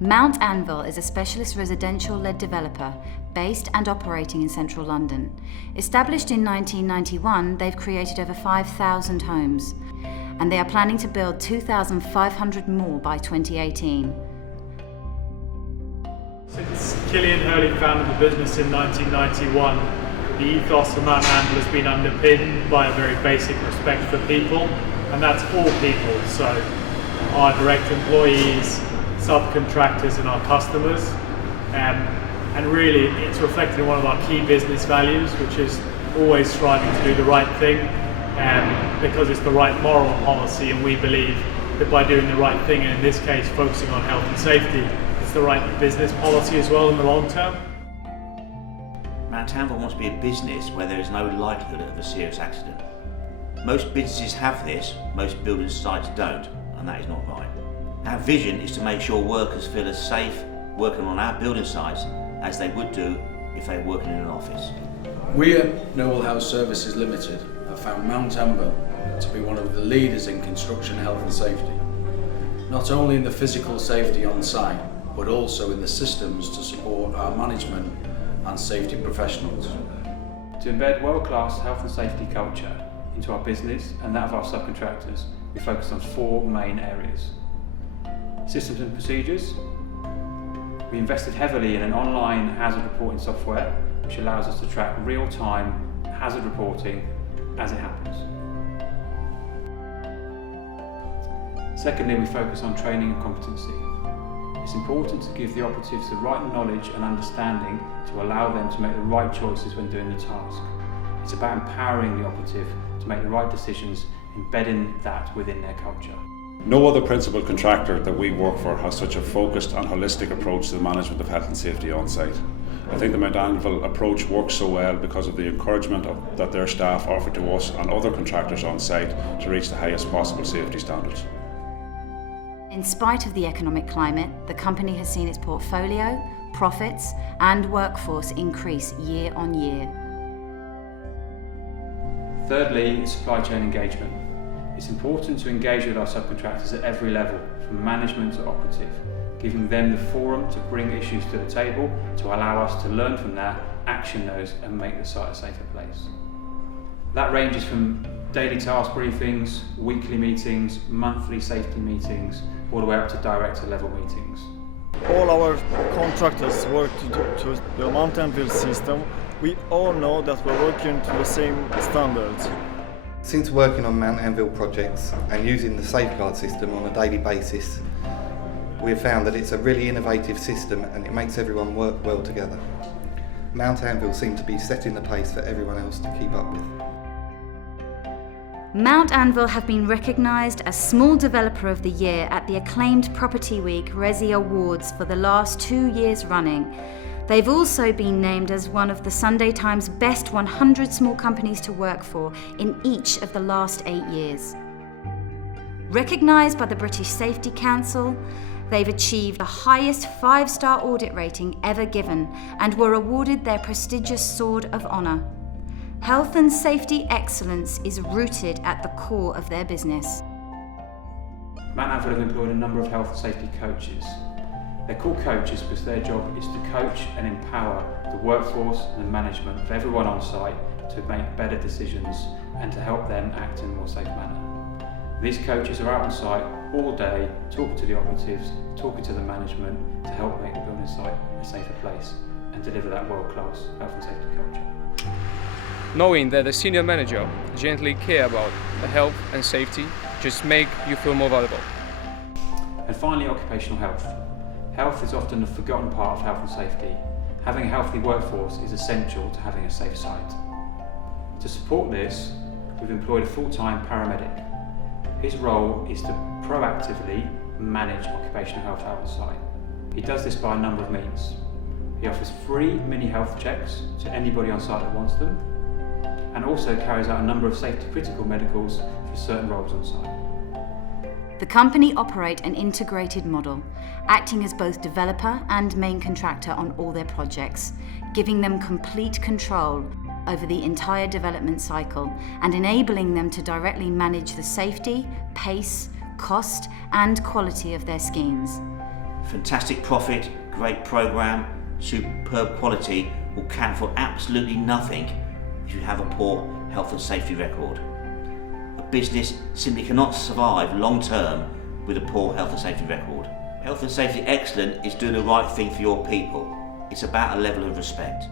Mount Anvil is a specialist residential-led developer based and operating in central London. Established in 1991, they've created over 5,000 homes, and they are planning to build 2,500 more by 2018. Since Killian Hurley founded the business in 1991, the ethos of Mount Anvil has been underpinned by a very basic respect for people, and that's all people, so our direct employees, subcontractors and our customers, and really it's reflected in one of our key business values, which is always striving to do the right thing, because it's the right moral policy, and we believe that by doing the right thing, and in this case focusing on health and safety, it's the right business policy as well in the long term. Mount Anvil wants to be a business where there is no likelihood of a serious accident. Most businesses have this, most building sites don't, and that is not right. Our vision is to make sure workers feel as safe working on our building sites as they would do if they were working in an office. We at Noble House Services Limited have found Mount Anvil to be one of the leaders in construction health and safety, not only in the physical safety on site, but also in the systems to support our management and safety professionals. To embed world-class health and safety culture into our business and that of our subcontractors, we focus on 4 main areas. Systems and procedures. We invested heavily in an online hazard reporting software which allows us to track real-time hazard reporting as it happens. Secondly, we focus on training and competency. It's important to give the operatives the right knowledge and understanding to allow them to make the right choices when doing the task. It's about empowering the operative to make the right decisions, embedding that within their culture. No other principal contractor that we work for has such a focused and holistic approach to the management of health and safety on site. I think the Mount Anvil approach works so well because of the encouragement that their staff offer to us and other contractors on site to reach the highest possible safety standards. In spite of the economic climate, the company has seen its portfolio, profits and workforce increase year on year. Thirdly, supply chain engagement. It's important to engage with our subcontractors at every level, from management to operative, giving them the forum to bring issues to the table, to allow us to learn from that, action those and make the site a safer place. That ranges from daily task briefings, weekly meetings, monthly safety meetings, all the way up to director level meetings. All our contractors work to the Mount Anvil system. We all know that we're working to the same standards. Since working on Mount Anvil projects and using the Safeguard system on a daily basis, we have found that it's a really innovative system and it makes everyone work well together. Mount Anvil seem to be setting the pace for everyone else to keep up with. Mount Anvil have been recognised as Small Developer of the Year at the acclaimed Property Week Resi Awards for the last 2 years running. They've also been named as one of the Sunday Times Best 100 Small Companies to Work For in each of the last 8 years. Recognised by the British Safety Council, they've achieved the highest 5-star audit rating ever given and were awarded their prestigious Sword of Honour. Health and safety excellence is rooted at the core of their business. Mount Anvil have employed a number of health and safety coaches. They're called coaches because their job is to coach and empower the workforce and the management of everyone on site to make better decisions and to help them act in a more safe manner. These coaches are out on site all day, talking to the operatives, talking to the management to help make the building site a safer place and deliver that world-class health and safety culture. Knowing that the senior manager gently care about the health and safety just make you feel more valuable. And finally, occupational health. Health is often the forgotten part of health and safety. Having a healthy workforce is essential to having a safe site. To support this, we've employed a full-time paramedic. His role is to proactively manage occupational health out on site. He does this by a number of means. He offers free mini health checks to anybody on site that wants them, and also carries out a number of safety critical medicals for certain roles on site. The company operate an integrated model, acting as both developer and main contractor on all their projects, giving them complete control over the entire development cycle and enabling them to directly manage the safety, pace, cost and quality of their schemes. Fantastic profit, great programme, superb quality will count for absolutely nothing if you have a poor health and safety record. A business simply cannot survive long term with a poor health and safety record. Health and safety excellence is doing the right thing for your people. It's about a level of respect.